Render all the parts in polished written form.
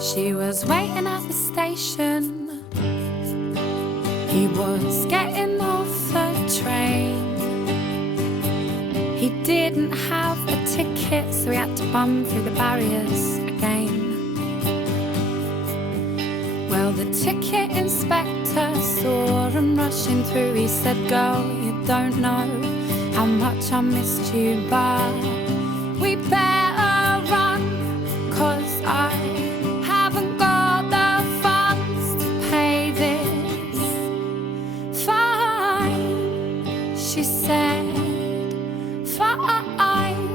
She was waiting at the station. He was getting off the train. He didn't have a ticket, so he had to bum through the barriers again. Well, the ticket inspector saw him rushing through. He said, "Girl, you don't know how much I missed you, but we better run, 'cause I haven't got the funds to pay this fine." She said, "Fine."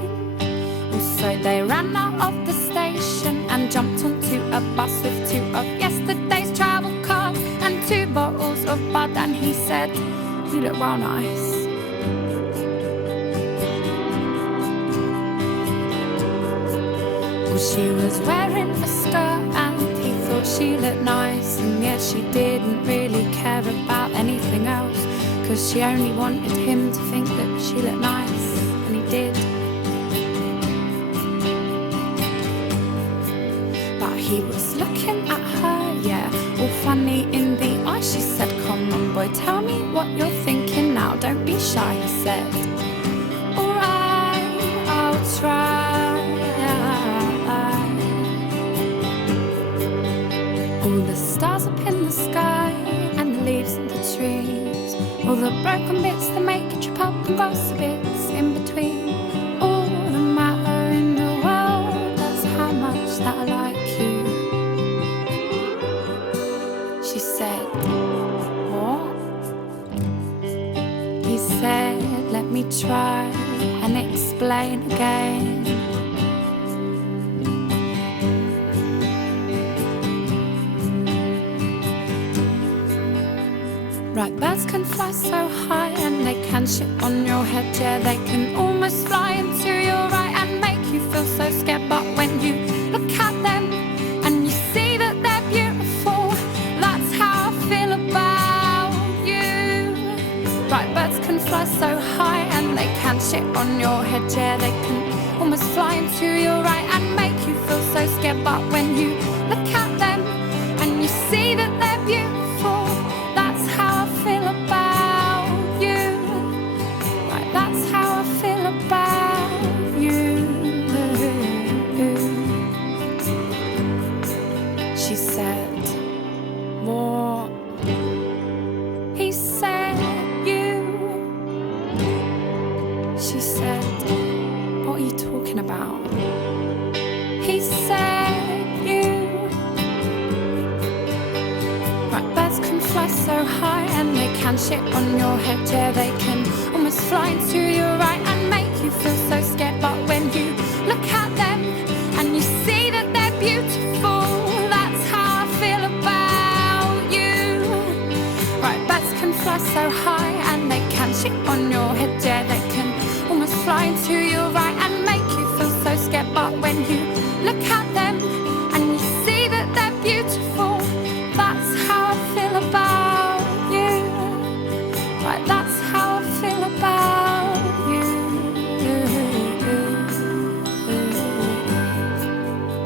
So they ran out of the station and jumped onto a bus with two of yesterday's travel cards and 2 bottles of bud. And he said, "You look well nice." Well, she was wearing a skirt and he thought she looked nice. And yeah, she didn't really care about anything else, 'cause she only wanted him to think that she looked nice. And he did. But he was looking at her, yeah, all funny in the eye. She said, "Come on, boy, tell me what you're thinking now. Don't be shy," he said. "Alright, I'll try." All the stars up in the sky and the leaves in the trees, all the broken bits that make you trip up and gossip bits in between. All that matter in the world, that's how much that I like you. She said, "What?" He said, "Let me try and explain again. Right, birds can fly so high and they can shit on your head. Yeah, they can almost fly into your eye and make you feel so scared. But when you look at them and you see that they're beautiful, that's how I feel about you." Right, birds can fly so high and they can shit on your head. Yeah, they can almost fly into your eye and make you feel so scared. But when you look at them and you see that they're beautiful, that's how I feel about you. Right, that's how I feel about you. She said, "What?" He said, "You." She said, "What are you talking about?" He said, "You." Right, birds can fly so high and they can shit on your head. Yeah, they can almost fly into your eye and make you feel so scared. But when you look at them and you see that they're beautiful, that's how I feel about you. Right, birds can fly so high and they can shit on your head. Yeah, they can almost fly into your eye and make you feel so scared. But when you look at them and you see that they're beautiful, that's how I feel about you. Right, that's how I feel about you.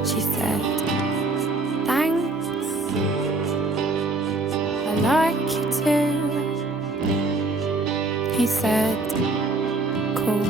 She said, "Thanks, I like you too." He said, "Cool."